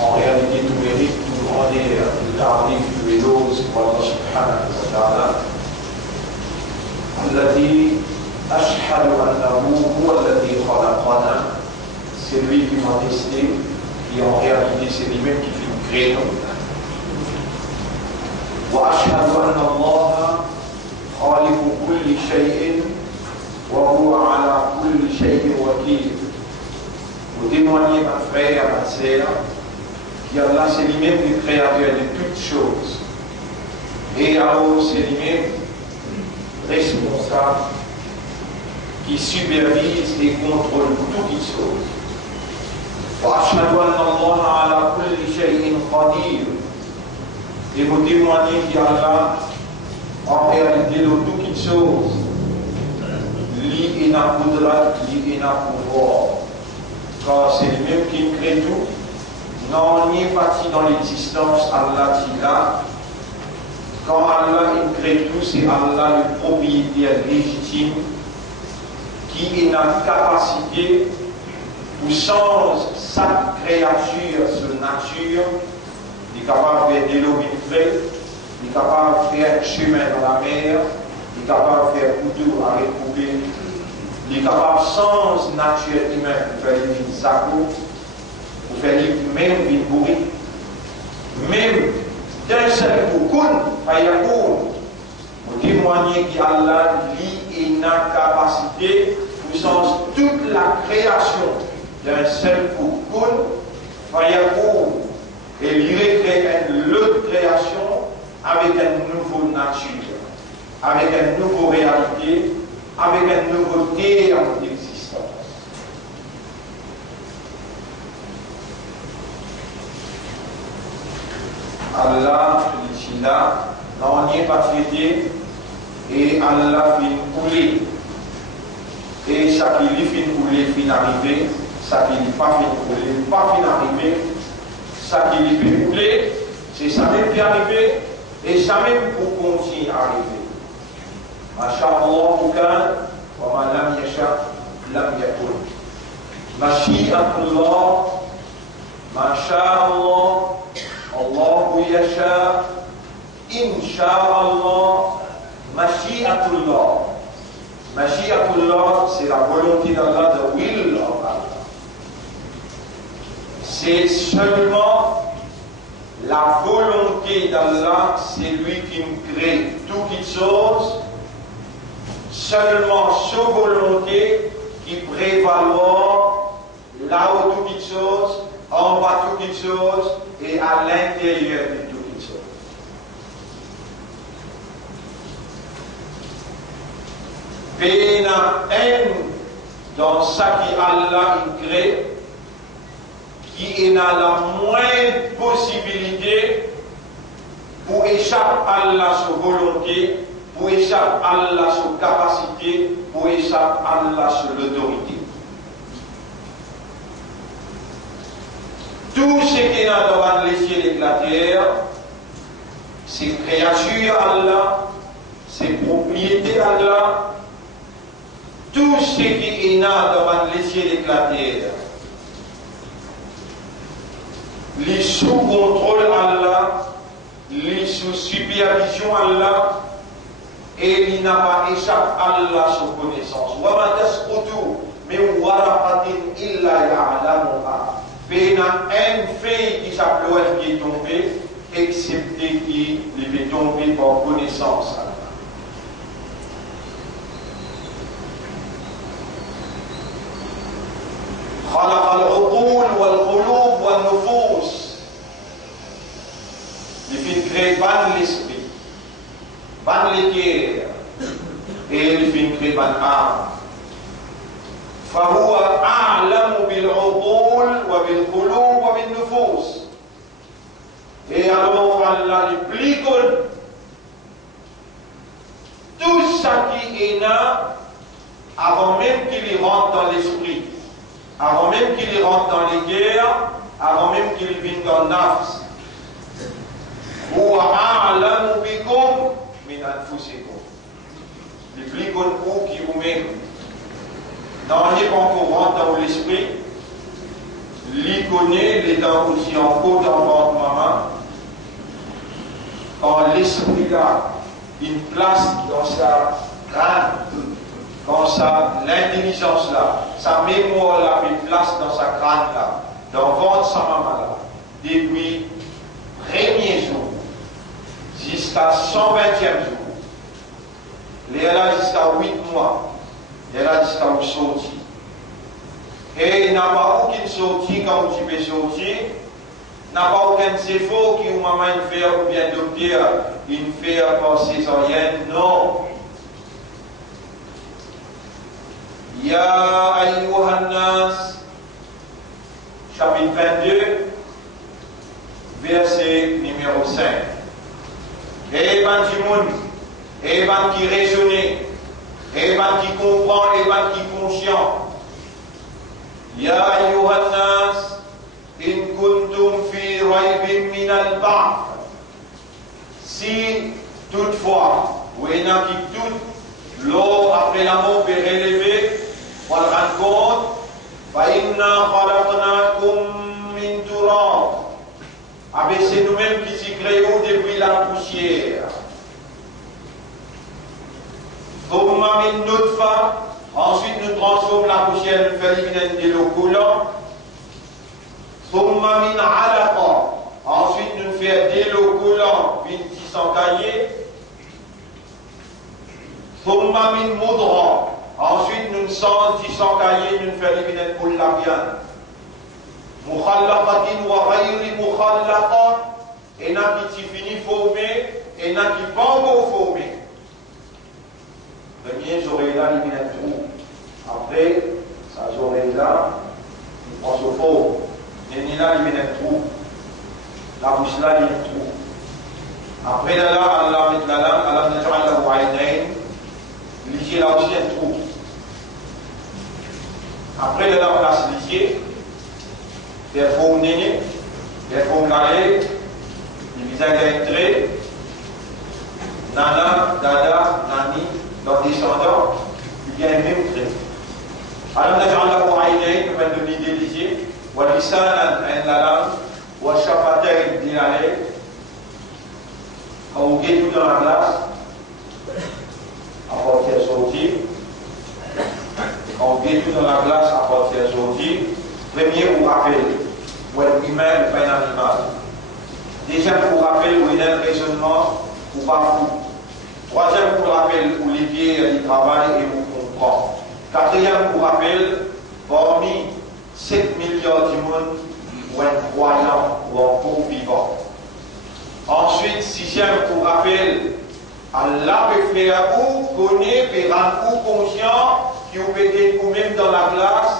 En réalité, tout mérite, tout grandeur, tout tarif, tout éloge pour Allah subhanahu wa ta'ala. الذي أشهد أنه هو الذي خلقنا, c'est lui qui m'a testé, qui en réalité c'est lui-même qui fait créer nous. وأشهد أن الله خالق كل شيء وهو على كل شيء وكيل. Vous témoignez, ma frère, ma sœur, qu'Allah c'est lui-même le créateur de toutes choses. Et alors c'est lui-même responsable qui supervise et contrôle toutes choses. وأشهد أن الله على كل شيء قدير. Et vous témoignez qu'Allah en réalité de toutes choses, li ina kudrat, li ina pouvoir. Car c'est lui-même qui crée tout. Non, ni parti dans l'existence, Allah qui l'a. Quand Allah il crée tout, c'est Allah le propriétaire légitime qui a la capacité ou change sa créature, sa nature. Il est capable de faire de l'eau une frais, il est capable de faire chemin dans la mer, il est capable de faire couteau à recouper. Il est capable de changer nature humaine pour faire une sacco, pour faire même une bourrée. Même d'un seul coup, pour témoigner qu'Allah lui a la capacité pour changer toute la création d'un seul coup, et lui recréer une autre création avec une nouvelle nature, avec une nouvelle réalité, avec une nouveauté d'existence. Allah, il est là, on n'y est pas traité, et Allah fait couler. Et ça qui lui fait couler, fin arrivé, ça qui lui pas fait couler, pas fin arrivé, ça qui lui fait couler, c'est ça même qui est arrivé, et ça même pour continuer à arriver. ما شاء الله كان وما لم يشاء لم يكن. مشيئة الله ما شاء الله الله يشاء إن شاء الله مشيئة الله. مشيئة الله c'est la volonté d'Allah, the will of Allah. C'est seulement la volonté d'Allah, c'est lui qui me crée toutes choses. Seulement sa volonté qui prévaloir là-haut toutes choses, en bas toutes choses et à l'intérieur de toutes choses. Péna dans ce qui Allah crée, qui a la moindre possibilité pour échapper à Allah sa volonté, pour échapper à Allah sa capacité, pour échapper à Allah sa l'autorité. Tout ce qui est dans les cieux et la terre, c'est créature Allah, c'est propriété Allah. Tout ce qui est dans les cieux et la terre, les sous contrôle Allah, les sous supervision Allah, et il n'a pas échappé à Allah sur connaissance. وَمَا تَسْقُطُوا مِنْ وَرَقَةٍ إِلَّا يَعْلَمُهَا. Il y a un fait qui s'appelle qui est tombé, excepté qui est tombé par connaissance. خلق العقول والقلوب والنفوس. Il fait créer ban l'esprit, ban les cœurs, et il fait créer ban âme. فهو أعلم بالعقول وبالقلوب وبالنفوس. Et alors Allah le plus connu. Tout ça qui est là, avant même qu'il rentre dans l'esprit, avant même qu'il rentre dans les guerres, avant même qu'il vienne dans le nafs. Huwa a'lamu bikum min anfusikum. Le plus connu qui vous-même. Dans les quand on rentre dans l'esprit, l'y connaît, les dents aussi en haut dans votre maman. Quand l'esprit a une place dans sa crâne, dans l'intelligence là, sa mémoire là, une place dans sa crâne là, dans votre sa maman là, depuis premier jour jusqu'à 120e jour. Il est là jusqu'à 8 mois. Il est là jusqu'à où sortir. Et il n'a pas aucune sortie quand tu peux sortir. Il n'a pas aucun effort qui ou maman fait ou bien docteur il fait par césarienne. Non. Ya ayyuhan nas, chapitre 22, verset numéro 5. Et ben du monde, et ben qui raisonne, et ben qui comprend, et ben qui conscient. Ya ayyuhan nas, in kuntum fi raybin min al-ba'th. Si toutefois, ou il y en a qui doutent, l'eau après la mort est relevée, on le rend compte, فَإِنَّا خَلَقْنَاكُم مِّن تُرَابٍ. Avec c'est nous-mêmes qui s'y créons depuis la poussière. ثُمَّ مِن نُطْفَةٍ. Ensuite nous transformons la poussière, nous faisons de l'eau coulante. ثُمَّ مِنْ عَلَقَةٍ. Ensuite nous faisons de l'eau coulante, 2600 cahiers. ثُمَّ مِن مُضْغَةٍ. Ensuite, nous sommes 600 cahiers, nous faisons pour la viande. Mukhallaqatin wa ghayri mukhallaqa. Et n'a qui fini formé, et n'a qui pas encore formé. Premier, j'aurai là, il y a un trou. Après, ça j'aurai là, il prend ce faux. Et là, il y a un trou. La bouche là, il y a un trou. Après, là, Allah met la langue, Allah met la langue. Lisier là aussi un trou. Après, là, on place lisier. Il faut un néné. Il faut un carré. Il visage entré. Nana, Dada, Nani, leurs descendants. Il y a un même trait. Alors, on a pour aïné, on va donner des lisiers. Ou à l'issan, la langue. Ou à chapater, il y a quand on guette tout dans la glace. À porter sortir. On vient tout dans la glace à porter sortir. Premier, vous rappelez, où est humain, pas un animal. Deuxième, vous rappelez, où il y a un raisonnement, ou pas fou. Troisième, vous rappelez, où les pieds, ils travaillent et vous comprennent. Quatrième, vous rappelez, parmi 7 milliards du monde, ou un croyant, ou un pauvre vivant. Ensuite, sixième, vous rappelez, Allah peut faire ou connaît, peut rendre ou conscient, qui vous mettez vous-même dans la glace,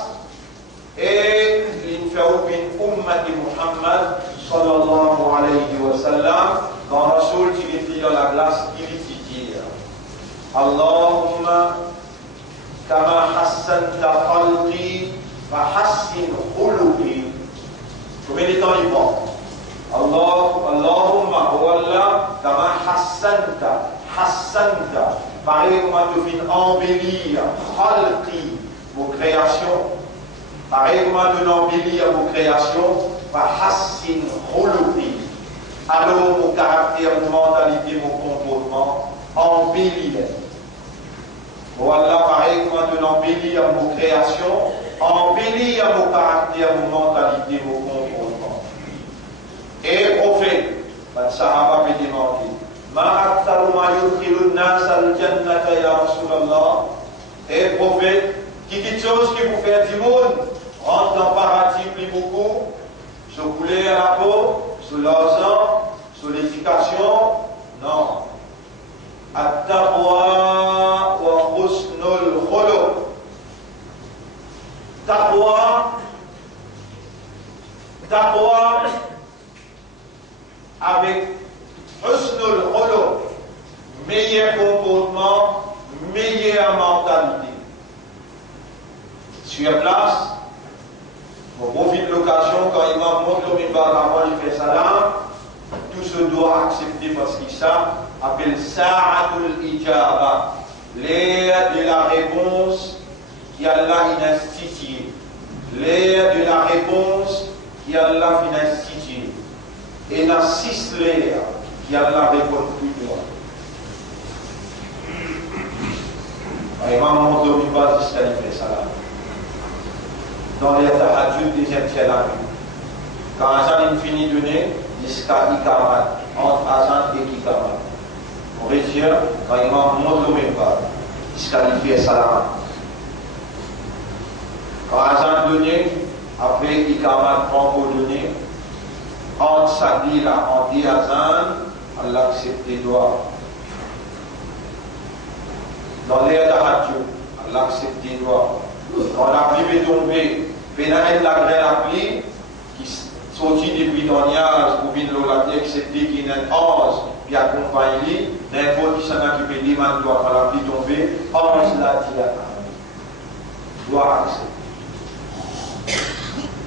et il fait une ummat de Muhammad, sallallahu alayhi wa sallam, dans la soul qui est dans la glace, il dit Allahumma, kama hassanta khalqi, fa hassin khuluqi. Combien de temps il prend? Allahumma, oh Allah, kama hassanta, pareil comment tu viens embellir, khalqi, vos créations, pareil comment tu embellir vos créations, fa hassin khuluqi. Alors mon caractère, mon mentalité, mon comportement, embellis-les. Oh Allah, pareil comment tu embellir vos créations, embellir vos caractères, vos mentalités, vos comportements. Et prophète, le Sahaba peut demander, Ma aktaru ma yudkhilu nas al-jannata ya Rasulallah. Et prophète, qui dit chose qui vous fait du monde, rentre dans le paradis plus beaucoup, se couler à la peau, sous l'argent, sous l'éducation, non. At-taqwa wa husnul khuluq. Taqwa avec husnul khuluq, meilleur comportement, meilleure mentalité. Sur place, on profite de l'occasion quand Imam monte au minbar avant il fait salam, tout se doit accepter parce qu'il s'appelle Sa'atul Ijaba, l'ère de la réponse qui Allah a institué. L'ère de la réponse qui Allah a institué. Et il y a 6 l'ère qui Allah répond plus droit. Imam monte au minbar jusqu'à il fait salam. Dans les tahajjud deuxième ciel à nuit. Quand Azan est fini de donner, jusqu'à Ikamat, entre Azan et Ikamat. On retire quand Imam monte au minbar, jusqu'à il fait salam. Quand Azan donné, après Ikamat prend pour donner, entre Sadi là, on dit Azan, Allah accepte les doigts. Dans les tahajjud, Allah accepte les doigts. Quand la pluie est tombée, pénal la grêle la pluie, qui sortit depuis l'oniage, pour venir l'olaté, accepter qu'il y a un ange, puis accompagner, n'importe qui s'en a qui peut dire, quand la pluie tomber, ange l'a dit à doit accepter.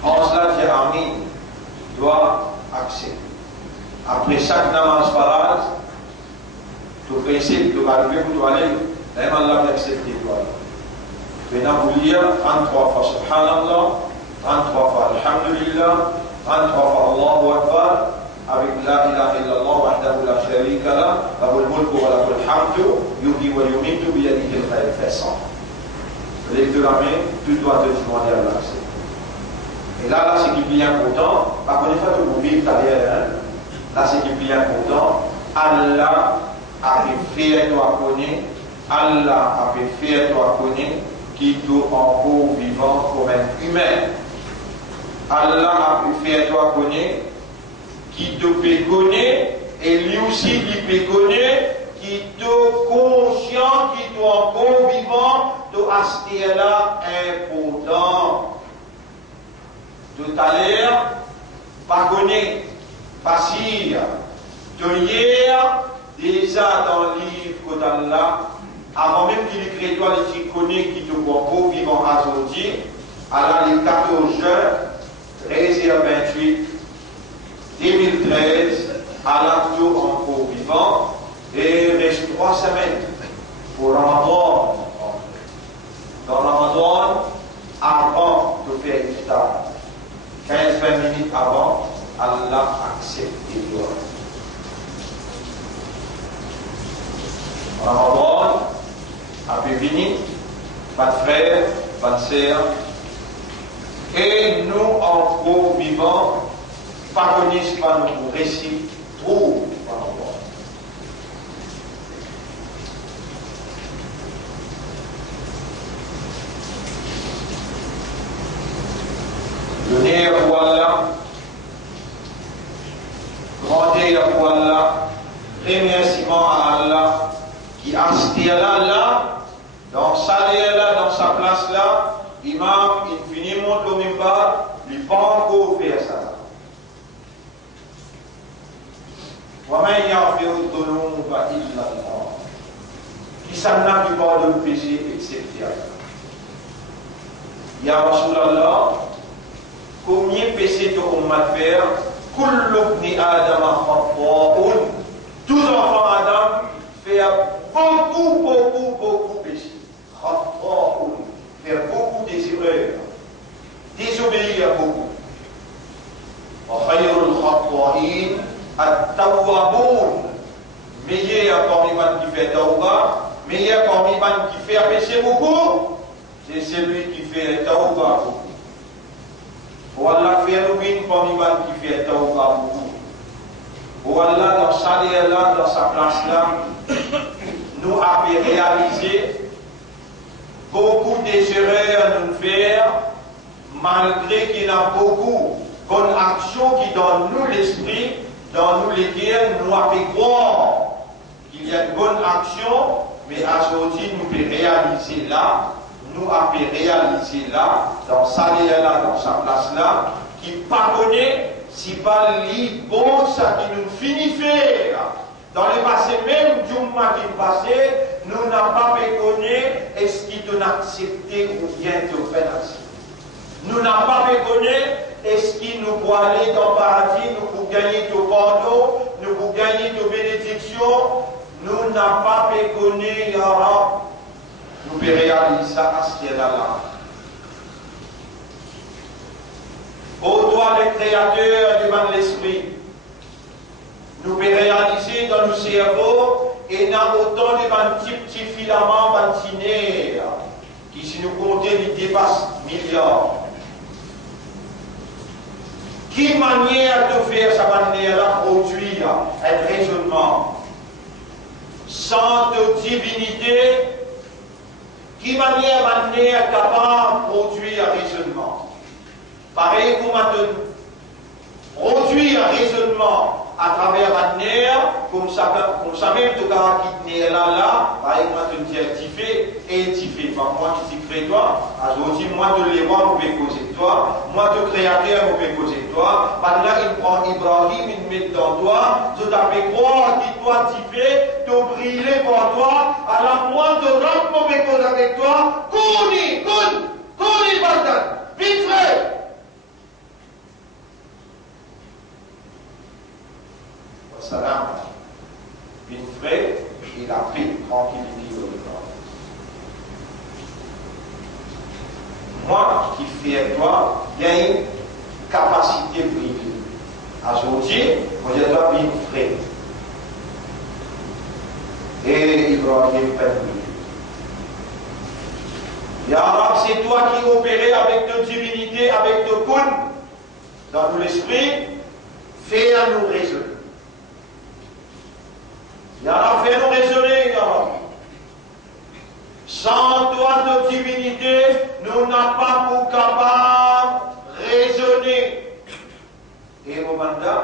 Ange l'a dit à Amin, doit accepter. Après chaque namaz parade, tu principe, tu vas arriver pour toi aller, même Allah va accepter toi. Maintenant, vous lire 33 fois Subhanallah, 33 fois Alhamdulillah, 33 fois Allahu Akbar, avec La ilaha illallah, wahdahu la sharika lah, lahul mulku wa lahul hamdu, yuhyi wa yumitu bi yadihi al-khayr, fais ça. Lève de la main, tu dois te demander à Allah. Et là, c'est qui est bien content, par contre, il faut que vous vivez derrière, là, c'est qui est bien content, Allah a fait toi connaître, Allah a fait toi connaître, qui est encore vivant comme un humain. Allah a pu faire toi connaître, qui te peut connaître, et lui aussi il peut connaître, qui te conscient, qui est encore vivant, de aspect là important. Tout à l'heure, pas connaître, facile. De hier, déjà dans le livre d'Allah, avant même qu'il écrit toi les connaît qui te voit beau vivant à aujourd'hui, à les 14 juin, 13h28, 2013, à l'acteur encore vivant, et il reste 3 semaines pour Ramadan. Dans Ramadan, avant de faire l'iftar, 15-20 minutes avant, Allah accepte les doigts. Ramadan, après fini, pas de frère, pas de sœur, et nous encore vivants, pas connaissent pas nos récits, trop Ramadan. L'honneur pour Allah, grandeur pour Allah, remerciement à Allah, qui aspire là, dans sa là, dans sa place là, imam, il finit monte au minbar, il ne peut pas encore faire ça. وَمَنْ يَغْفِرُ الذُّنُوبَ إِلَّا اللَّهُ. Qui s'en a qui pardonne le péché, excepté Allah. Ya Rasulallah, combien de péchés tu as fait? كُلُّ ابْنِ آدَمَ خَطَّاءٌ. Tous enfants Adam fait beaucoup péchés. Khata', faire beaucoup des erreurs, désobéir à beaucoup. Wa khayrul khata'in at-tawwabun. Meilleur parmi les qui fait tawba, meilleur parmi les qui fait pécher beaucoup, c'est celui qui fait tawba beaucoup. Pour Allah faire nous bien parmi les qui fait tawba beaucoup. Pour Allah dans sa là, dans sa place là, nous avons réalisé beaucoup d'erreurs à nous faire, malgré qu'il y a beaucoup de bonnes actions qui dans nous l'esprit, dans nous lesquelles nous avons croire qu'il y a de bonnes actions, mais aujourd'hui nous pouvons réaliser là, nous avons réalisé là, dans sa là, dans sa place là, qui pardonne, si pas les bon ça qui nous finit faire. Dans le passé même, Jumma qui passé, nous n'avons pas reconnu est-ce qu'il t'a accepté ou bien te fait accepter. Nous n'avons pas reconnu est-ce qu'il nous peut aller dans le paradis, nous pouvons gagner de pardon, nous pouvons gagner de bénédiction. Nous n'avons pas reconnu, Ya Rab. Nous pouvons réaliser ça à ce qu'il y a là. Ô toi, le Créateur devant l'Esprit, nous pouvons réaliser dans nos cerveaux et dans autant de petits filaments bantinaires qui, si nous comptons, ils dépassent milliards. Quelle manière de faire sa manière-là produire un raisonnement sans de divinité? Quelle manière capable de produire un raisonnement? Pareil comme maintenant, produire un raisonnement à travers la nerf, comme ça même, tu as quitté là, par exemple, tu dis, pas moi qui t'y crée toi, aujourd'hui, moi de l'évent, je vais causer de toi, moi de créateur, je vais causer de toi, maintenant, il prend Ibrahim, il met dans toi, je t'appelle croire, qui toi t'y fais, te briller pour toi, alors moi, de rendre mes causes avec toi, Kouni, Bagdad, vite frère. Salam, une vraie, il a pris tranquillité au départ. Moi qui fais toi, il y a une capacité privée. Aujourd'hui, moi je dois bien frais. Et Ibrahim fait briller. Ya Rab, c'est toi qui opérais avec ta divinité, avec ta kun, dans tout l'esprit, fais à nous raisonner. Ya Rab, fais-nous raisonner, Ya Rab. Sans toi de divinité, nous n'avons pas pour capable raisonner. Et au mandat,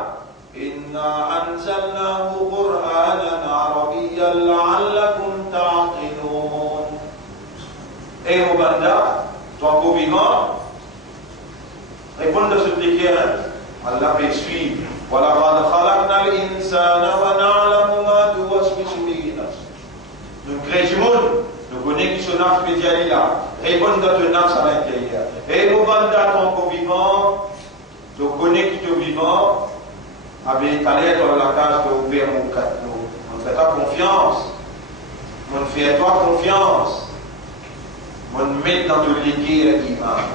Inna anzalnahu Qur'anan Arabiyyan la'allakum ta'qilun. Et au mandat, toi pour vivant, répondre à ce décret, Allah peut suivre. وَلَقَدْ خَلَقْنَا الْإِنسَانَ وَنَعْلَمُ مَا تُوَسْوِسُ بِهِ نَفْسُهُ. Nous créons, nous connaissons qui sont nafs médialis là. Répondre à ton nafs à l'intérieur. Et nous vendons ton vivant, nous connaissons qui est vivant, avec ta lettre dans la cage de ouvrir mon cadeau. On fait toi confiance. On fait toi confiance. On met dans ton légué l'imam.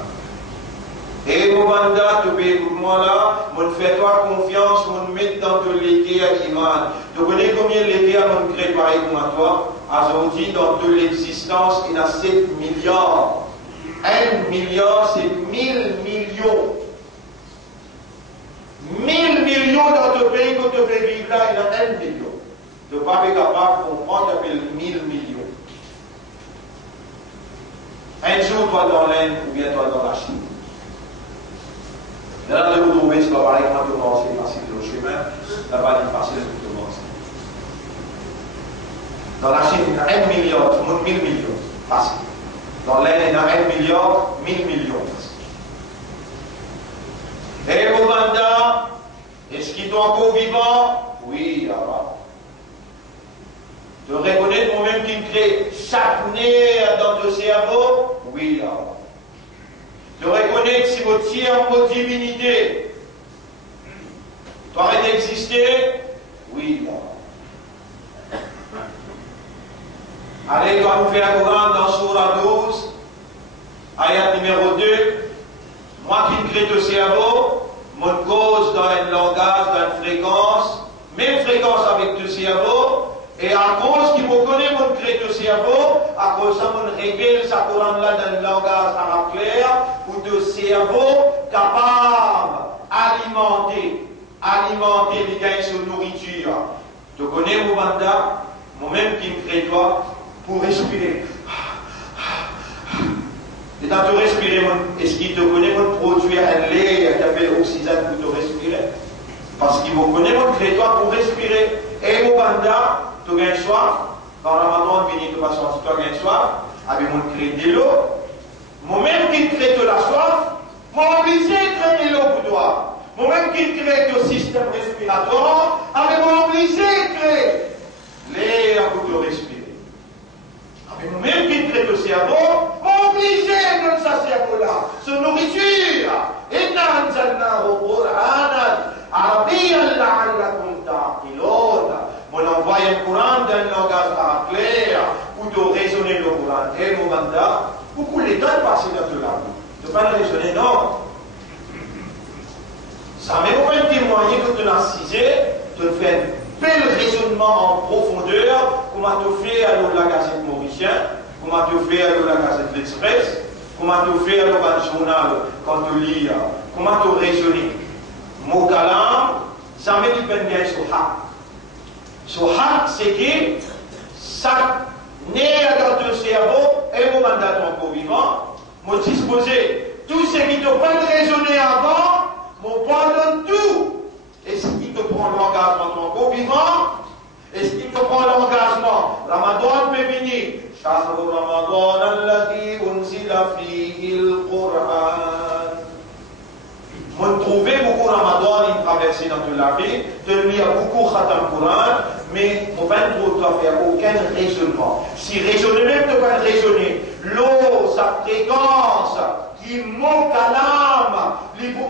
Et mon mandat, moi là, mon fais-toi confiance, mon met dans te léguer à l'imam. Tu connais combien légués à mon créé pareil comme toi? Aujourd'hui, dans toute l'existence, il y a 7 milliards. 1 milliard, c'est 1000 millions. 1000 millions dans ton pays, quand tu fais vivre là, il y a 1 million. Tu n'es pas capable de comprendre, tu appelles 1000 millions. Un jour, toi dans l'Inde, ou bien toi dans la Chine. Là, de vous trouver, c'est pas pareil quand tu commences, c'est facile le chemin, là-bas, il est facile de commencer. Dans la Chine, il y a 1 milliard, tout le monde 1000 millions, facile. Dans l'Inde, il y a 1 milliard, 1000 millions, facile. Et au Ouganda, est-ce qu'ils sont encore vivants? Oui, là-bas. Tu reconnais toi-même qu'il crée chaque nerf dans ton cerveau? Oui, là-bas. De reconnaître si vous tirez en divinité, tu arrêtes d'exister? Oui, là. Allez, tu vas nous faire un Coran dans Surah 12, ayat numéro 2. Moi qui crée le cerveau, mon cause dans un langage, dans une fréquence, même fréquence avec le cerveau. Et à cause qu'il me connaît mon crée de cerveau, à cause de ça, mon révèle sa Coran là dans le langage arabe clair, ou de cerveau capable d'alimenter les gains sur nourriture. Tu connais mon mandat, moi-même qui me crée toi, pour respirer. Et quand tu respires, est-ce qu'il te connaît mon produit un lait qui appelle oxygène pour te respirer? Parce qu'il me connaît mon crée toi pour respirer. Et mon mandat, tu gagnes soif, quand Ramadan vient de passer, tu gagnes soif, avec mon crée de l'eau. Moi-même qui crée de la soif, moi obligé de créer de l'eau pour toi. Moi-même qui crée le système respiratoire, avec moi obligé de créer envoyer le Coran d'un langage arabe clair, ou de raisonner le Coran et le mandat, ou pour les temps de passer dans tout la vie. De ne pas le raisonner, non. Ça m'a même témoigné que tu as cisé, tu fais un bel raisonnement en profondeur, comment tu fais à la Gazette Mauricien, comment tu fais à la Gazette L'Express, comment tu fais à le journal quand tu lis, comment tu raisonnes. Mon calam, ça m'a dit bien sur haq. Sur haq, c'est que ça n'est dans ton cerveau et mon mandat ton corps vivant, mon disposé, tout ce qui te pas raisonner avant, mon pardonne tout. Est-ce qu'il te prend l'engagement ton corps vivant? Est-ce qu'il te prend l'engagement? Ramadan peut venir. شهر رمضان الذي أنزل فيه القرآن. On trouvait beaucoup Ramadan, il traversait dans toute la vie, de lui a beaucoup Khatam Quran, mais on va ne doit faire aucun raisonnement. Si raisonner même ne pas raisonner, l'eau, sa fréquence, qui monte à l'âme,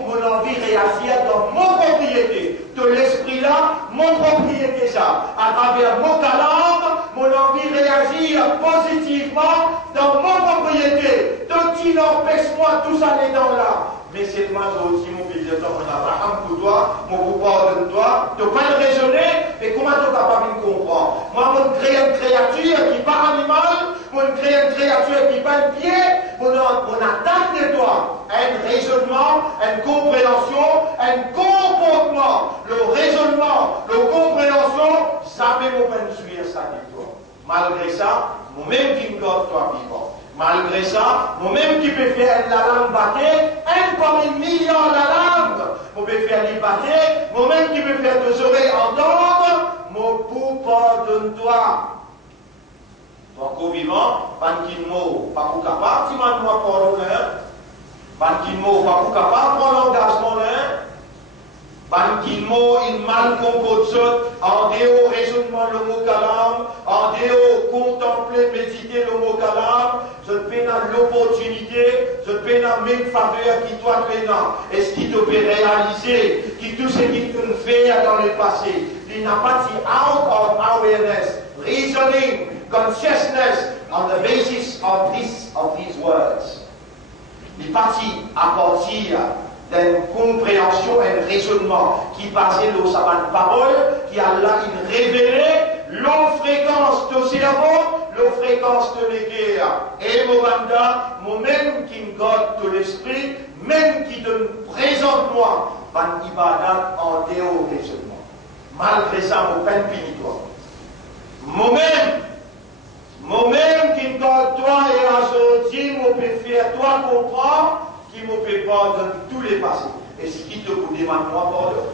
mon envie réagir dans mon propriété. De l'esprit là, mon propriété ça. À travers mon calame, mon envie réagir positivement dans mon propriété. Donc qui n'empêche-moi tout ça les dents là. Mais c'est moi aussi mon fils de mon Abraham pour toi, mon pouvoir de toi. Tu ne peux pas le raisonner, mais comment tu n'es capable de comprendre? Moi, je crée une créature qui n'est pas animale, je crée une créature qui n'est pas un pied, on attend de toi un raisonnement, une compréhension, un comportement. Le raisonnement, la compréhension, ça peut me suivre ça de toi. Malgré ça, moi-même qui me garde toi vivant. Malgré ça, moi-même qui peux faire la langue battée, un comme 1 million de langue, moi peux faire les battées, moi-même qui peux faire tes oreilles entendre, mon pouvoir donne-toi. Donc au vivant, pas de mot, pas pour capable, tu m'as moi pour l'honneur, pas de mot, pas pour capable, pour l'engagement là. Banquimo, il mal compose, en déo raisonnement le mot calam, en déo contempler, méditer le mot calam, je peine l'opportunité, je peine même faveur qui doit peine. Est-ce qu'il te peut réaliser, qui tout ce qu'il te fait dans le passé, il n'a pas dit out of awareness, reasoning, consciousness, on the basis of these words. Il partit à partir d'une compréhension et un raisonnement qui basait sur sa parole, qui a là révélé la fréquence de cerveau, la fréquence de l'équerre. Et mon mandat, moi-même qui me garde de l'esprit, même qui te présente moi, van ibadat en déo raisonnement. Malgré ça, mon peine finit-toi. Moi-même qui me garde toi et aujourd'hui, mon peut faire toi comprendre, qui me fait pardonner tous les passés. Et ce qui te demande moi pardon.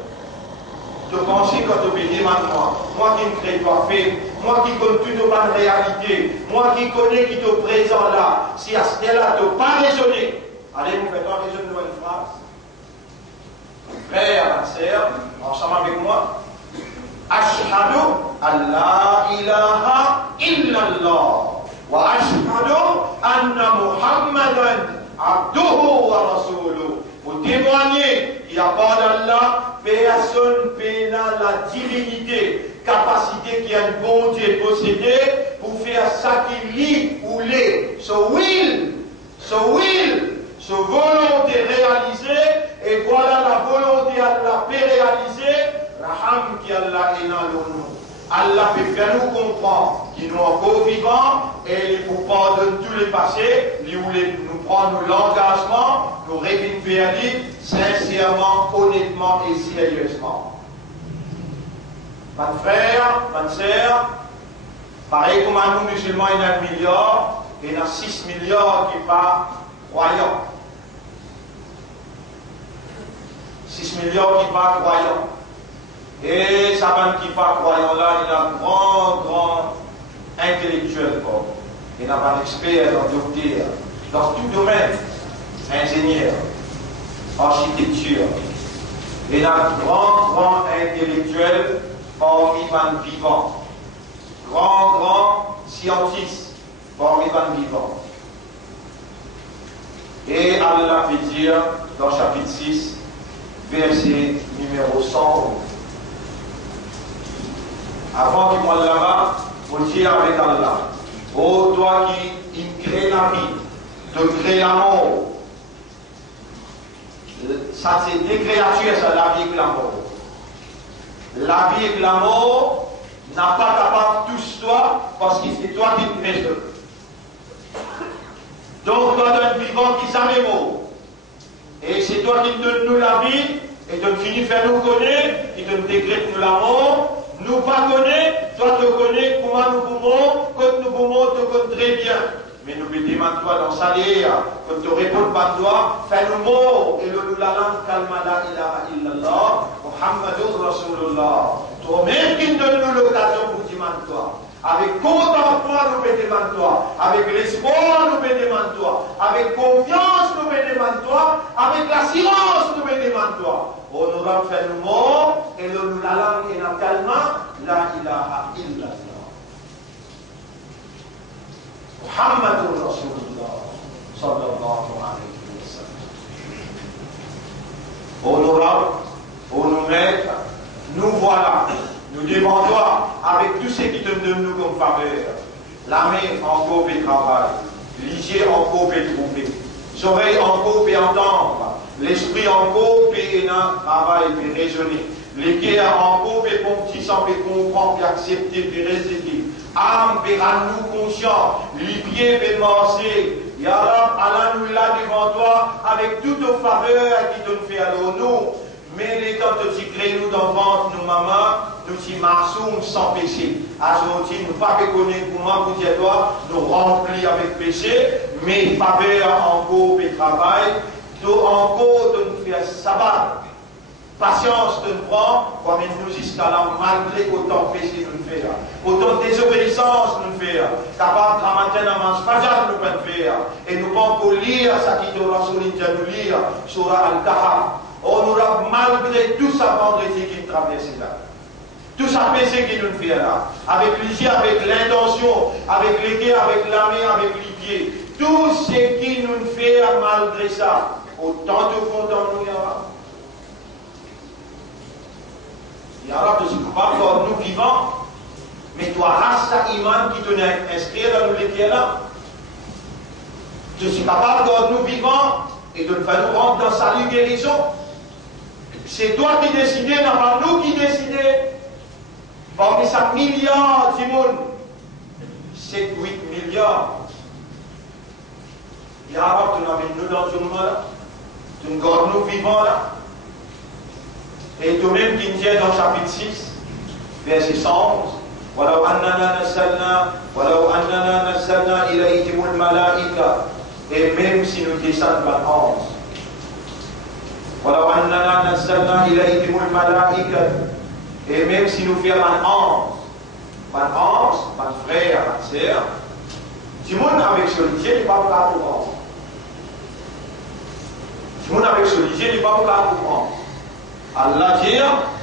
Tu penses quand tu me demandes moi qui me crée toi fait, moi qui connais toute ma réalité, moi qui connais qui te présente là, si à ce là tu n'as pas raisonné, allez, vous faites un raisonnement une phrase. Frère, ma sœur, ensemble avec moi. Ashhadu an la ilaha illallah wa ashhadu anna Muhammadan Abduhu wa Rasuluhu. Pour témoigner, il n'y a pas d'Allah, personne n'a la divinité, capacité qui a une bonté possédée pour faire ça qui lit ou l'est. So will, volonté réalisée, et voilà la volonté Allah peut réaliser, Raham qui Allah est dans le nom. Allah peut faire nous comprendre qu'il nous est encore vivant et il nous pardonne tous les passés, il voulait nous prendre l'engagement, nous répondre vers lui sincèrement, honnêtement et sérieusement. Mes frères, mes sœurs, pareil comme à nous musulmans, il y a 1 milliard, et il y a 6 milliards qui ne sont pas croyants. 6 milliards qui ne sont pas croyants. Et ça va qui pas croyant là, il a un grand intellectuel. Il n'a pas d'expert dans docteur, dans tout domaine, ingénieur, architecture. Il a un grand intellectuel parmi les vivants. Grand scientiste parmi les vivants. Et Allah peut dire dans chapitre 6, verset numéro 100. Avant qu'il m'aille là-bas, faut dire avec Allah. Oh, toi qui crée la vie, tu crées la mort. Ça, c'est des créatures, ça, la vie et la mort. La vie et la mort n'a pas capable tous toi, parce que c'est toi qui te crées. Donc, toi, tu es un vivant qui savait mort. Et c'est toi qui donne nous la vie, et tu finis faire nous connaître, et tu décrètes nous la mort. Nous pas connaître, toi tu connais comment nous pouvons, quand nous pouvons te connaître très bien. Mais nous te demandons toi dans sa léa, quand tu réponds pas toi, fais-nous mot, et le langue kalma la ilaha illallah, Muhammadur Rasulullah. Toi-même qui donne nous l'occasion pour demander toi. Avec contentement nous te demandons toi, avec l'espoir nous te demandons toi, avec confiance nous te demandons toi, avec l'assurance nous te demandons toi. Honorable fait le mot, et la langue est calma, la ilaha illallah. Muhammadur Rasulullah, sallallahu alayhi wa sallam. Honorable, ô nos maîtres, nous voilà, nous devons toi, avec tout ce qui te donne nous comme faveur, la main en coupe et travail, l'hygiène en coupe et trouver, l'oreille en coupe et entendre, l'esprit en coupe et travail et raisonner, les cœurs en coupe et petit sans et comprendre et accepter et résister, âme et nous conscients, les pieds et marcher, Ya Rab, Allah nous là devant toi, avec toutes nos faveurs qui te fait à nous. Mais les temps de créer nous dans le ventre, nous maman, nous si marsoum sans péché. Aujourd'hui, nous pas reconnaître comment vous dites toi, nous remplis avec péché, mais faveur en cours et travail, tout en cours de nous faire sabbat. Patience de nous prendre, comme nous jusqu'à là, malgré autant de péché nous faire, autant de désobéissance nous faire, capable de ramener un manche fajal nous faire, et nous pouvons lire ça qui te rassure nous lire, Surah Al-Kahf. Honorable, malgré tout ça vendredi qui nous traverse là, tout ça péché qui nous fait là, avec l'hygiène, avec l'intention, avec les cœurs, avec la main, avec les pieds, tout ce qui nous fait malgré ça, autant de fond dans nous, Yara, tu ne pas encore nous vivants, mais toi, rasta iman qui te inscrit dans nous les là. Je suis capable de nous vivants et de nous faire nous rentrer dans sa guérison. C'est toi qui décidais, non pas nous qui décidais. Parmi ces milliards du monde, 7, 8 milliards. Yara, tu nous dans ce monde-là. Tu nous gardes nous vivants là. Et toi-même qui nous dit dans le chapitre 6, verset 111, وَلَوْ أَنَّنَا نَزَّلْنَا إِلَيْهِمُ الْمَلَائِكَةَ. Et même si nous descendons par 11. وَلَوْ أَنَّنَا نَزَّلْنَا إِلَيْهِمُ الْمَلَائِكَةَ. Et même si nous faisons par 11, par frère, par sœur, du monde avec solitude, il n'est pas pour comprendre. Du monde avec solitude, il n'est pas pour comprendre. Allah dit,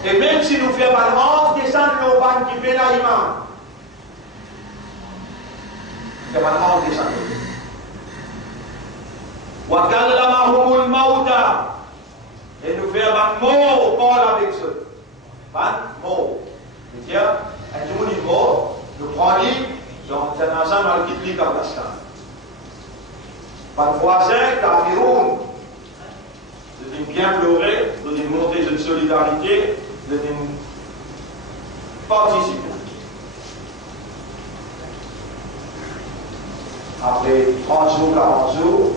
et même si nous faisons par 11, descendre l'Oban qui fait la iman. C'est par 11 descendre. وَكَلَّمَهُمُ الْمَوْتَى. Et nous faisons par mot, parle avec eux. Par mot. C'est-à-dire, un jour, il mort, nous prenons donc c'est un ensemble qui lit comme ça. Par voisin, Kafiroun. De bien pleurer, de montrer une solidarité, de participer. Après 30 jours, 40 jours,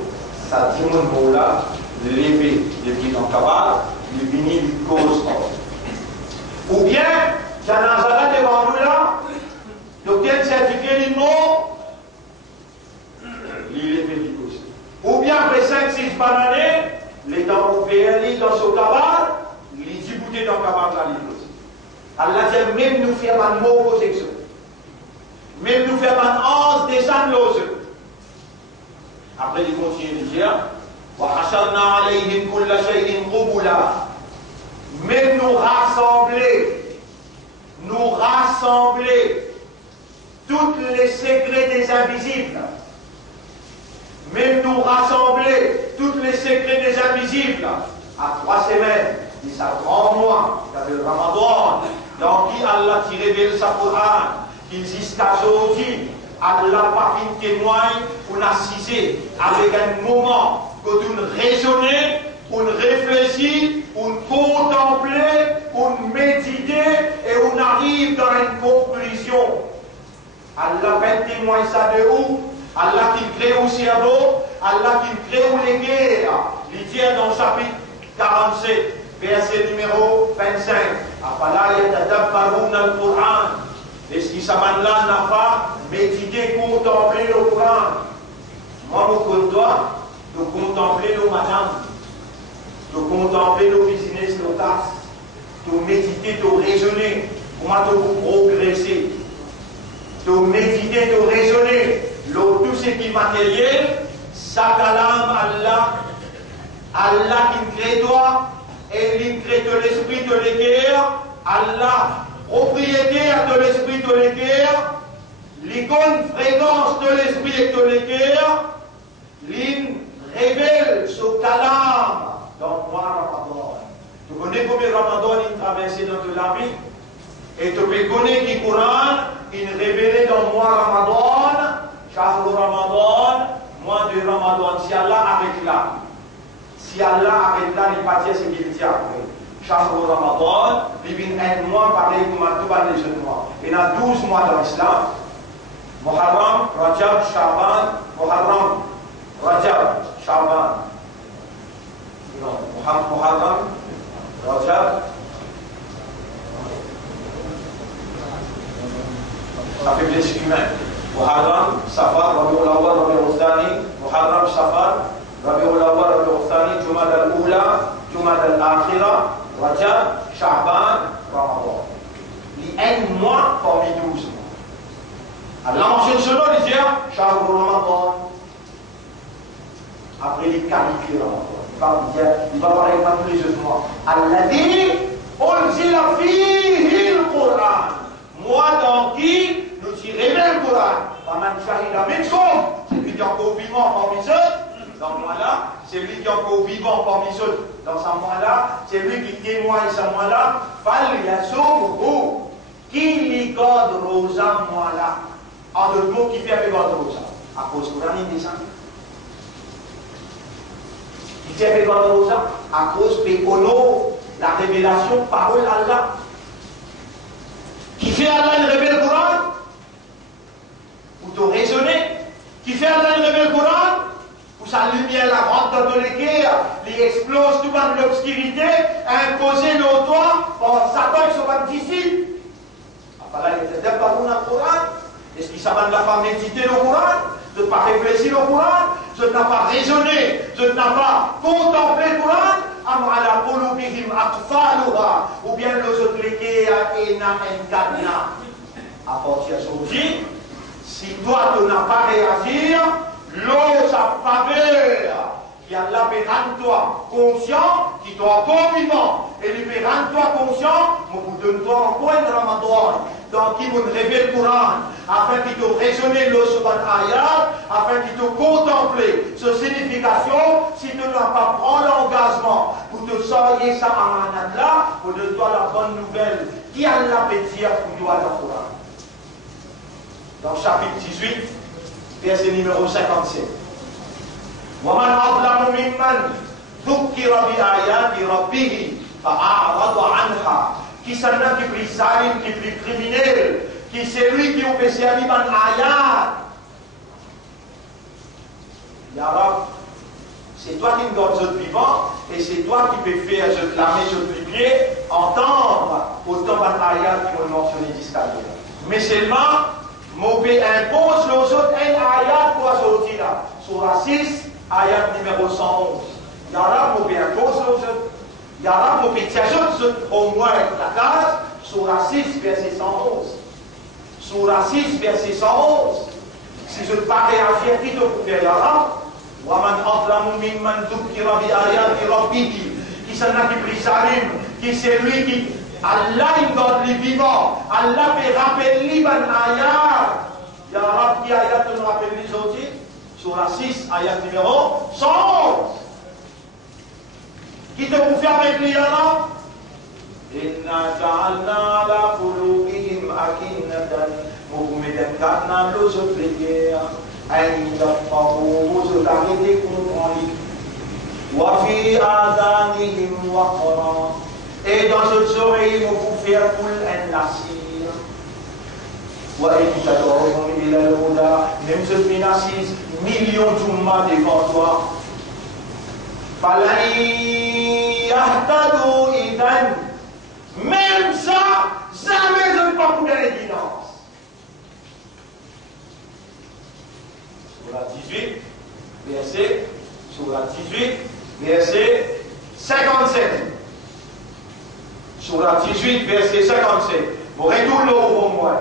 ça dit mon mot là, lever les pieds dans le cabal, le bénir du cause. Ou bien, il y a un azala devant nous là, l'obtient certifié du mot, il lever du cause. Ou bien après 5-6 bananes, les dents européennes dans ce cabal, les diboutés dans le cabal là, Allah dit même nous faire un mot protection. Même nous faire un 11 descendre l'ose. Après, il continue de dire وَحَشَرْنَا عَلَيْهِمْ كُلَّ شَيْءٍ قُبُلًا. Même nous rassembler tous les secrets des invisibles. Même nous rassembler tous les secrets des invisibles à 3 semaines, c'est un grand mois, il y avait le Ramadan, dans qui Allah qui révèle sa Coran, qu'il jusqu'à aujourd'hui, Allah pas fin témoigne, on assise avec un moment que on raisonner, on réfléchit, on contempler, on méditer et on arrive dans une conclusion. Allah fait témoin ça de où? Allah qui crée au cerveau, Allah qui crée les guerres. Il dit dans le chapitre 47, verset numéro 25. Afala yatadabbaruna al-Qur'an. Est-ce que ça là n'a pas médité, contempler le Coran? Moi, je dois de contempler le madame, de contempler le business, le tasse, de méditer, de raisonner, comment de progresser, de méditer, de raisonner, tout ce qui est matériel, ça calame Allah, Allah qui crée toi, et il crée de l'esprit de l'équerre, Allah, propriétaire de l'esprit de l'équerre, l'icône fréquence de l'esprit et de l'équerre, l'in révèle ce calame dans le mois Ramadan. Tu connais combien Ramadan il traversé dans toute la vie? Et tu peux connaître le Coran, il révélé dans le mois Ramadan, Shahr Ramadan, mois de Ramadan. Si Allah arrête là, si Allah arrête là, il va dire ce qu'il dit après. Shahr Ramadan, il vient un mois pareil comme à tous les autres mois. Il y a 12 mois dans l'islam. Muharram, Rajab, Shaban, Muharram, Rajab, Shaban. Non, Muharram, Rajab. Ça fait blessure humaine. Muharram, Safar, Rabiul Awwal, Rabiul Thani, Muharram, Safar, Rabiul Awwal, Rabiul Thani, Jumad al-Ula, Jumad al-Akhira, Rajab, Sha'ban, Ramadan. Il y a un mois parmi 12 mois. Allah mentionne cela, il dit Shahr Ramadan. Après, il qualifie Ramadan. Il va parler de tous les autres mois. Allah dit Unzila fihi al-Qur'an. Moi dans qui nous tirons le Coran. Faman shahida minkum. C'est lui qui est encore vivant parmi eux. Dans ce mois-là, c'est lui qui est encore vivant parmi eux. Dans ce mois-là, c'est lui qui témoigne ce mois-là. Fal yasumhu. Qui lui garde rosa mois-là? En d'autres mots, qui fait avec garde rosa? À cause du Coran, il descend. Qui fait avec garde rosa? À cause de la révélation, parole Allah. Qui fait Allah il révèle le Coran? Pour te raisonner. Qui fait Allah il révèle le Coran? Pour sa lumière la rentre dans l'équerre, il explose tout dans l'obscurité, imposé le toit par Satan et son disciple. Après là, il était pas bon dans le Coran. Est-ce qu'il s'abandonne de pas méditer le Coran? De ne pas réfléchir au Coran? De ne pas raisonner? De ne pas contempler le Coran? Ou bien les autres l'équerre et n'a un cadenas. À partir d'aujourd'hui, si toi tu n'as pas réagi, l'eau sa faveur, qui a là rendre toi conscient, qui est encore vivant, et lui rendre toi conscient, mais vous donne-toi encore un Ramadan, dans qui vous révèle le Coran, afin qu'il te raisonne le Subhan Ayat, afin qu'il te contemple sa signification, si tu n'as pas pris l'engagement pour te sortir ça à là, pour donner toi la bonne nouvelle, qui a la dire pour toi le Coran. Dans le chapitre 18, verset numéro 57. وَمَنْ أَظْلَمُ مِمَّنْ ذُكِّرَ بِآيَاتِ رَبِّهِ فَأَعْرَضَ عَنْهَا. Qui s'en a qui pris salim, qui pris criminel, qui c'est lui qui a fait servir dans ayat. Ya Rab, c'est toi qui me donnes ce vivant et c'est toi qui peux faire ce clamer, ce prier, entendre autant dans ayat qui m'ont mentionné jusqu'à là. Mais seulement, Mobé impose aux autres un ayat pour aujourd'hui là. Surah 6, ayat numéro 111. Yara Mobé impose aux autres. Yara Mobé t'ajoute au moins la case. Surah 6, verset 111. Surah 6, verset 111. Si je ne pas réagir, qui te peut faire Yara? Waman adlamu mimman dhukkira bi ayati rabbihi. Qui s'en a qui pris salim, qui c'est lui qui Allah il donne les vivants. Allah peut rappeler les ayat. Ya Rab, qui ayat nous rappelle les autres? Surah 6, ayat numéro 111. Qui te vous fait avec les Yara? Inna ja'alna ala qulubihim akinnatan mu'minan kana l'osophier aïn yafqahu vous arrêtez comprendre wa fi adanihim waqra et dans leurs oreilles vous faire pour un nasir wa in tad'uhum ila al-huda même ce financise millions d'umma devant toi falan yahtadu idan. Même ça, jamais je ne vais pas couper l'évidence. Surah 18, verset 57. Surah 18, verset 57. Vous retournez au moi.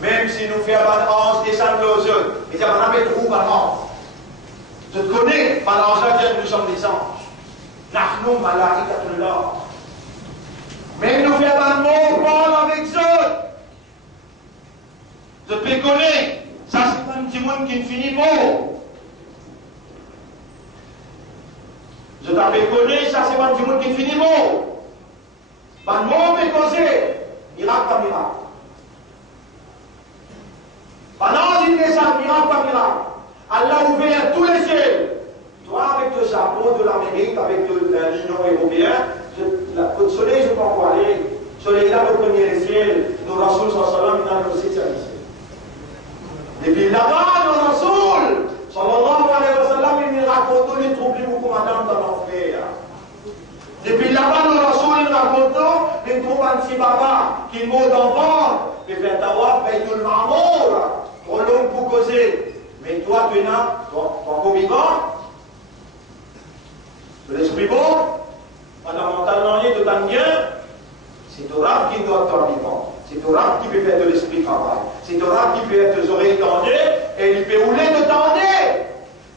Même si nous faisons un ange descendre aux autres, mais il y a un peu trop ange. Je te connais, par l'ange, nous sommes des anges. Nahnu malaikatullah. Mais nous faisons un mot, parle avec eux. Je te connais. Ça, c'est pas un petit monde qui ne finit mot. Je t'avais connu, ça, c'est pas un petit monde qui ne finit mot. Pas de mot, mais causé. Miracle par miracle. Pendant une message, miracle par miracle. Allah a ouvert tous les cieux. Toi, avec le Japon, de l'Amérique, avec l'Union européenne, le soleil, je ne peux pas aller. Le soleil là, le premier ciel, nos Rasoul sallallahu alayhi wa sallam, le septième ciel. Et puis là-bas, nos Rasoul sallallahu alayhi wa sallam, il nous raconte les troubles du commandant dans l'enfer. Et puis là-bas, nos Rasoul, ils racontent les troubles anti-baba qui mourent d'enfant, et fait tawaf, fait tout le mamour, trop long pour causer. Mais toi, tu es là, toi, vivant, de l'esprit bon, fondamentalement, de ton bien, c'est au rap qui doit être vivant. C'est au rap qui peut faire de l'esprit travail. C'est au rap qui peut être des oreilles tendues et il peut rouler de tendue.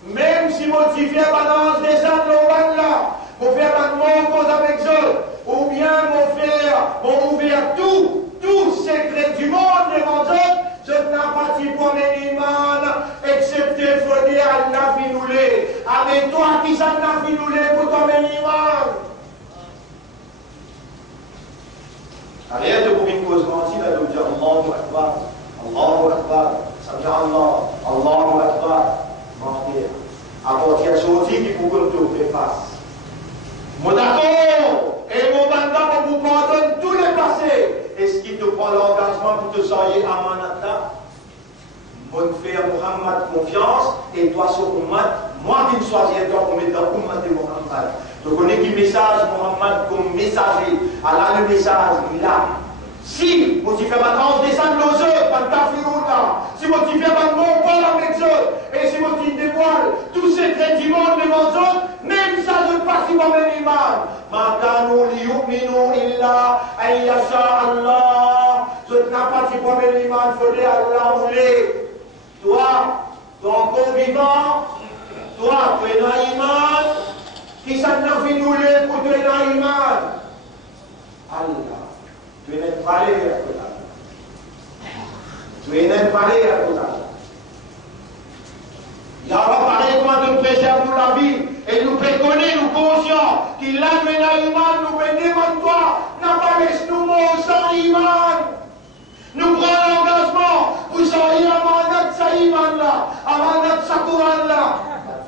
Même si motivé balance des âmes là, pour faire un mot cause avec eux, ou bien mon frère, mon ouvert tout secret du monde devant eux, je n'ai pas dit pour mes imams, excepté faut dire Allah finoulé. Avec toi qui s'en a finoulé pour toi mes imams. Arrête de vous une cause mentir, là, de dire Allahu Akbar, Allahu Akbar, Samja'Allah, Allahu Akbar, mentir. Apporter à ce outil qui vous compte au face. Mon d'accord, et mon mandat vous pardonne tous les passés. Est-ce qu'il te prend l'engagement pour te soigner à Manata? Mon frère Muhammad, confiance, et toi sur Muhammad, moi qui me choisis toi pour mettre dans Muhammad et Muhammad. Tu connais qui message Muhammad comme messager. Allah le message, il a. Si vous faites vacances, descendre nos œufs, pas de là. Si vous faites un bon parle avec eux, et si vous dévoilez tous ces traits du monde devant eux, même ça ne passe pas même imam. Makanou liyu'minu illa ayyasha Allah. Je n'ai pas dit pour même imam, il faudrait Allah voulait. Toi, ton convivant, toi, tu es un imam, qui s'en a fait nous pour tu es un imam. Allah. Tu es un palais à côté. Tu es un palais à côté. Il y a pas parlé comment de préserver pour la vie. Et nous préconisons, nous conscients qu'il a mené à l'imam, nous demandons toi, n'a pas laissé nous mourir sans imam. Nous prenons l'engagement pour sortir amanat sa iman là, amanat sa Coran là.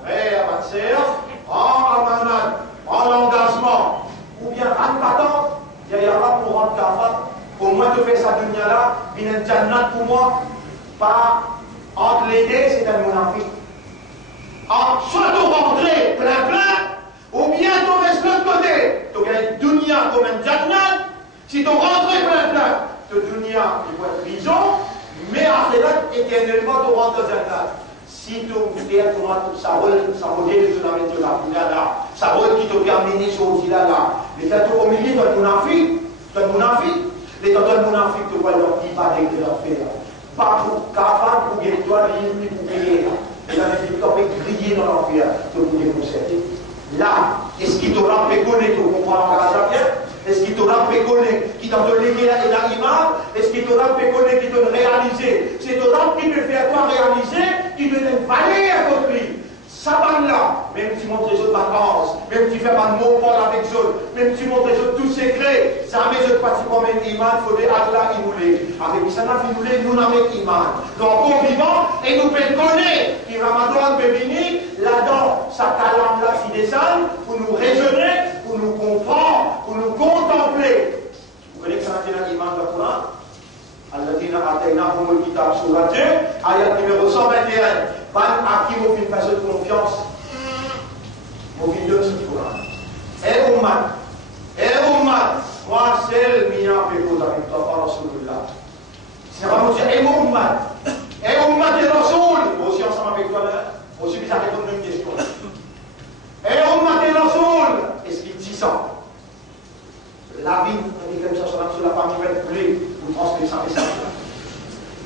Frère, ma sœur, prends amanat, prends l'engagement. Ou bien, en battant, il y a pas pour rendre capable. Au moins, tu fais sa dunya là, il y a un jannat pour moi. Pas entre les deux, c'est un monafique. Soit tu rentres plein, ou bien tu restes de l'autre côté. Tu as une dunya comme un jannat. Si tu rentres plein, tu dunya, il faut être prison, mais après là, éternellement, tu rentres dans un jannat. Si tu fais ça modèle de la mettre là, ça qui te permet sur là, mais tu es au milieu, tu es monafique, les temps de monafique, tu vois leur petit pas de leur faire. Pas pour capable pour gagner toi, ni pour payer. Et là, tu peux griller dans l'enfer, tu peux déconcerter. Là, est-ce qu'il t'aura fait connaître, tu comprends la bien? Est-ce qu'il t'aura fait connaître, qui t'a donné l'imam? Est-ce qu'il t'aura fait connaître, qui t'a réalisé? C'est toi qui peut faire toi réaliser, qui te donne valeur à votre vie. Ça va là, même tu montres les autres vacances, même tu fais pas de mots parle avec les autres, même tu montres les autres tout secret, jamais je ne pratique pas même iman, il faut dire Allah inoulé. Avec ça, nous avec iman. Donc, au vivant, et nous pouvons connaître, que Ramadan peut venir, là-dedans, ça talent là qui descend, pour nous raisonner, pour nous comprendre, pour nous contempler. Vous connaissez que ça n'a pas iman de la Coran? Alladina ataynahumul kitab surat 2, ayat numéro 121. Ban à qui vous faites faire de confiance? Vous faites de ce Coran. Eh Ummat, moi seul m'y a fait cause avec toi par Rasulullah. C'est vraiment dire, eh Ummat et Rasoul, aussi ensemble avec toi là, aussi bizarre répondre une question. Eh Ummat et Rasoul, est-ce qu'il dit ça? La vie, on dit comme ça, sur la famille va être coulée, vous transmettez ça message.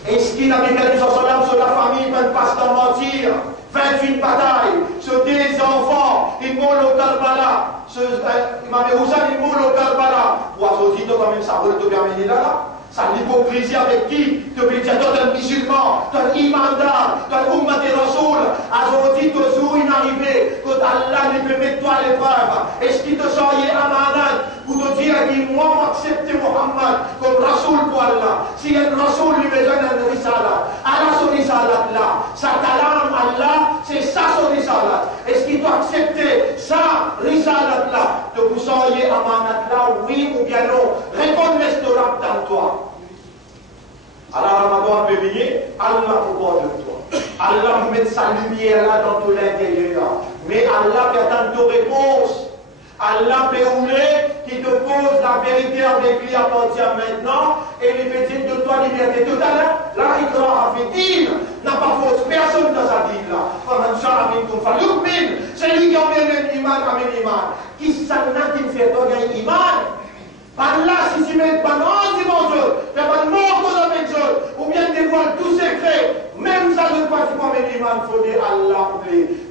Est-ce qu'il a dit comme ça, sur la famille va ne pas se mentir? 28 batailles, sur des enfants, ils mourent au Karbala, Imam Hussein, ils mourent au Karbala. Oiseau dit, quand même, ça veut le terminer là. Ça l'hypocrisie avec qui? Tu veux dire, toi, un musulman, toi, un imandar, toi, un ummat et rasoul, azoti, toi, jour inarrivé, quand Allah ne peut mettre toi à l'épreuve. Est-ce qu'il te soyez amanat pour te dire, moi, m'accepter Muhammad comme rasoul pour Allah? Si un rasoul lui besoin d'un risalat, Allah son risalat là, sa kalam Allah, c'est ça son risalat. Est-ce qu'il doit accepter ça, risalat là, de vous soyez amanat là, oui ou bien non? Réponds-le dans toi. Alors Ramadan peut venir, Allah au bord de toi. Allah met sa lumière là dans tout l'intérieur. Mais Allah peut attendre ta réponse. Allah peut rouler qui te pose la vérité avec lui à partir maintenant et les petites de toi liberté totale. Là, il a fait dire, n'a pas fausse personne dans sa vie là. C'est lui qui emmène l'iman, amène l'iman. Qui s'en a qui fait gagner l'iman? Par là, si tu mets pas dans dimension, fais pas de mort avec eux, ou bien dévoile tout secret, même ça ne pas tu peux mettre l'iman, il faut dire Allah,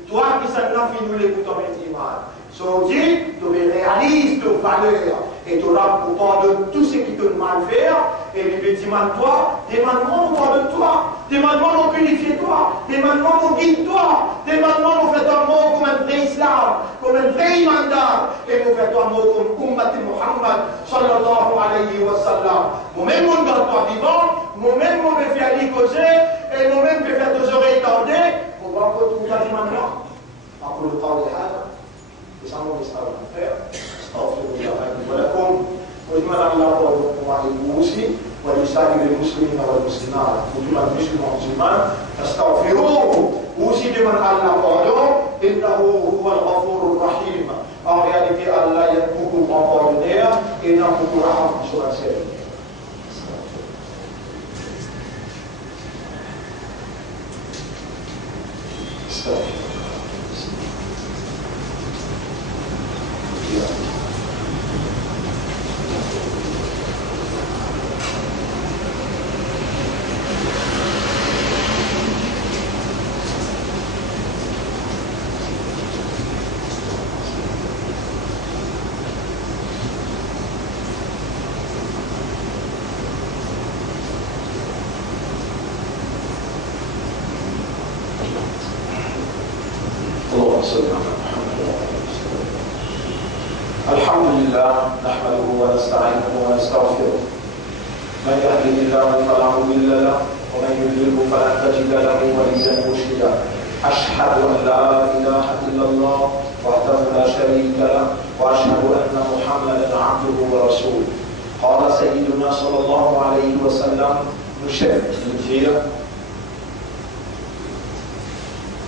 toi qui s'en a fini, nous l'écoutons mettre l'iman. So dit, tu réalises tes valeurs et tu auras pour pardonner tout ce qui te mal faire et les petits toi, demande-moi mon pardonne toi, demande-moi mon purifier toi, demande-moi mon guide toi, demande-moi mon fait un mot comme un vrai islam, comme un vrai imandar et mon fait un mot comme Ummat Muhammad sallallahu alayhi wa sallam. Moi-même mon garde toi vivant, moi-même mon me faire aller causer et moi-même me faire deux oreilles tendées pour voir que tout ça maintenant. Après le temps des halles. Bersama Ustaz Afir, Astagfirullahaladzim. Bagaimana Allah Muhammad walisa'il muslimin wal muslimat, utulan muslim wal muslimat, astaghfiruh, usi dengan Allah pardon, innahu huwal ghafurur rahim. En réalité, Allah est beaucoup pardonneur et non beaucoup rahim sur la scène. الحمد لله نحمده ونستعينه ونستغفره من يهده الله فلا مضل له ومن يضلله فلن تجد له وليا مرشدا أشهد أن لا إله إلا الله وحده لا شريك له وأشهد أن محمدا عبده ورسوله قال سيدنا صلى الله عليه وسلم نشهد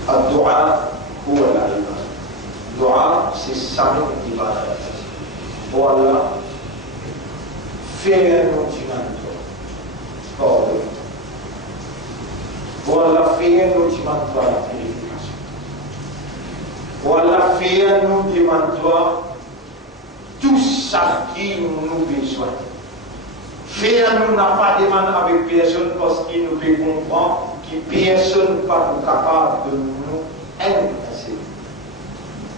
الدعاء هو العبادة. Doa, c'est ça qui va la tête. Voilà. Faire un sentimento. Voilà, faire un sentimento à la purification. Voilà, faire un sentimento tout ça qui nous besoin. Faire nous n'a pas demandé avec personne parce qu'il nous fait comprendre que personne n'est pas capable de nous intéresser.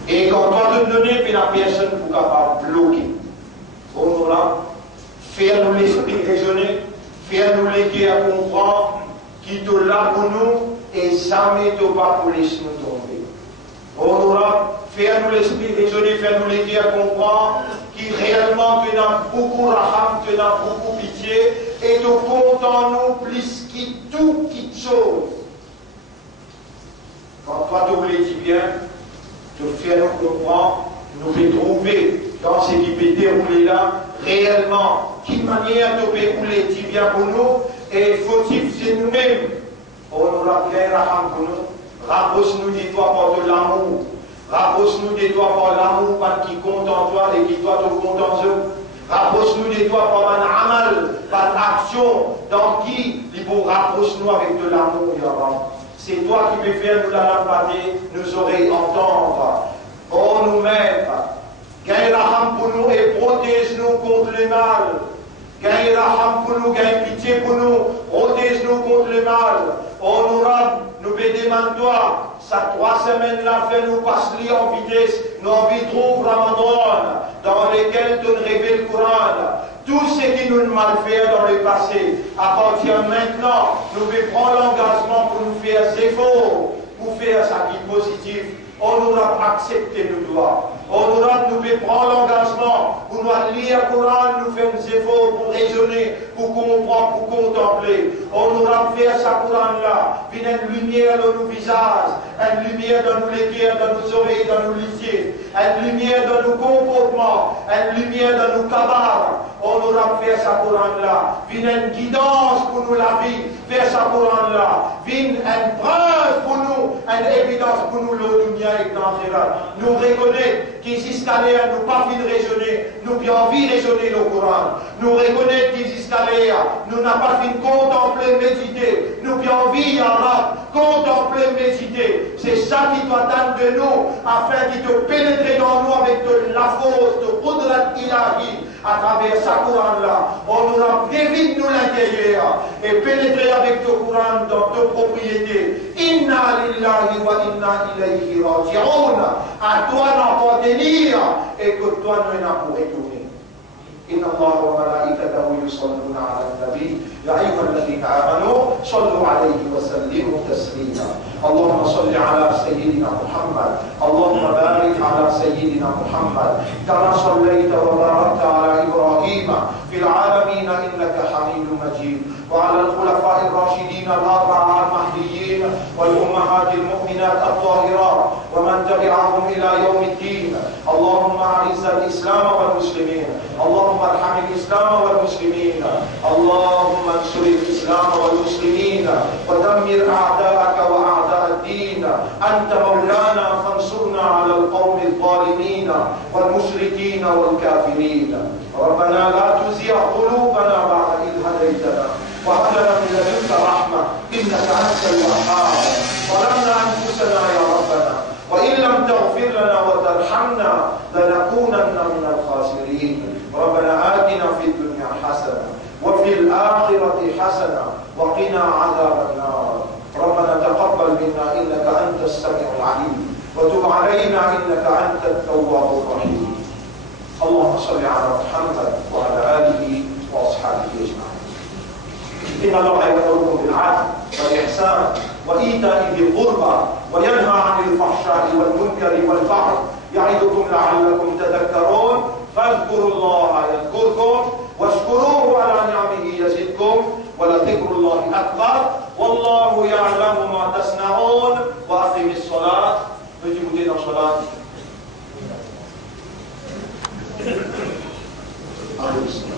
Et quand on doit te donner, puis la personne n'est pas capable de bloquer. Bon, là, faire nous l'esprit raisonner, faire nous l'équer à comprendre qui te l'a pour nous et jamais te pas pour laisser nous tomber. Oh nous fais-nous l'esprit raisonner, fais-nous les dire comprendre, qui réellement tu as beaucoup raham, tu as beaucoup pitié, et tu comptes en nous plus que tout qui chose. Quand toi tu voulais dire bien, tu fais nous comprendre, nous fait trouver dans ce qui peut dérouler là, réellement, quelle manière tu peux rouler dit bien pour nous, et faut-il c'est nous-mêmes. Oh nous bien raham pour nous. Rapproche-nous de toi par de l'amour. Rapproche-nous de toi par l'amour qui compte en toi et qui doit te compte en eux. Rapproche-nous de toi par un amal, par l'action dans qui il faut rapproche-nous avec de l'amour, Yahweh. C'est toi qui peux faire nous la lampader, nous oreilles entendre. Oh nous-mêmes, gagne la rame pour nous et protège-nous contre le mal. Gagne la rame pour nous, gagne pitié pour nous, protège-nous contre le mal. Oh nous nous demandons toi, ça 3 semaines là, fais-nous passer en vitesse, nous envie de trouver Ramadan, dans lesquels tu nous révèles le Coran. Tout ce qui nous a mal fait dans le passé, à partir de maintenant, nous devons prendre l'engagement pour nous faire des efforts, pour faire ça qui est positif. On nous a accepté nos doigts. On nous devons prendre l'engagement pour nous lire le Coran, nous faire des efforts pour raisonner, pour comprendre, pour contempler. On nous a fait ça Coran-là. Vient une lumière dans nos visages, une lumière dans nos légumes, dans nos oreilles, dans nos litiers, une lumière dans nos comportements, une lumière dans nos cabares. On nous a fait ça Coran-là. Vient une guidance pour nous la vie, faire ça Coran-là. Vient une preuve pour nous, une évidence pour nous, le dunya et l'enfer. Nous reconnaissons jusqu'à là, nous pas envie de raisonner, nous avons envie de raisonner le Coran. Nous reconnaissons jusqu'à là, nous n'avons pas envie de contempler, méditer. Nous avons envie, Allah, contempler, méditer. C'est ça qui doit attendre de nous, afin qu'il te pénètre dans nous avec de la force, de Qudrat ilahi, à travers ce Coran-là. On nous a dévide nous l'intérieur et pénétrer avec le Coran dans nos propriétés. Inna lillahi wa inna ilayhi raji'un. À toi d'appartenir et que toi nous n'as pour retourner. إن الله وملائكته يصلون على النبي يا أيها الذين آمنوا صلوا عليه وسلموا تسليما اللهم صل على سيدنا محمد اللهم بارك على سيدنا محمد كما صليت وباركت على إبراهيم في العالمين إنك حميد مجيد وعلى الخلفاء الراشدين الأربعة المهديين والأمهات المؤمنات الطاهرات ومن تبعهم إلى يوم الدين اللهم أعز الإسلام والمسلمين اللهم ارحم الإسلام والمسلمين اللهم انصر الإسلام والمسلمين ودمر أعداءك وأعداء الدين أنت مولانا فانصرنا على القوم الظالمين والمشركين والكافرين ربنا لا تزغ قلوبنا بعد إذ هديتنا وهب لنا من لدنك رحمة إنك أنت الوهاب ظلمنا أنفسنا يا ربنا وإن لم تغفر لنا وترحمنا لنكونن من الخاسرين ربنا آتنا في الدنيا حسنة وفي الآخرة حسنة وقنا عذاب النار ربنا تقبل منا إنك أنت السميع العليم وتب علينا إنك أنت التواب الرحيم اللهم صل على محمد وعلى آله وأصحابه أجمعين إن الله يأمركم بالعدل والإحسان وإيتاء ذي القربى وينهى عن الفحشاء والمنكر والبغي يعظكم لعلكم تذكرون فاذكروا الله يذكركم واشكروه على نعمه يزدكم ولذكر الله أكبر والله يعلم ما تصنعون وأقم الصلاة وجبوا الصلاة أقم الصلاة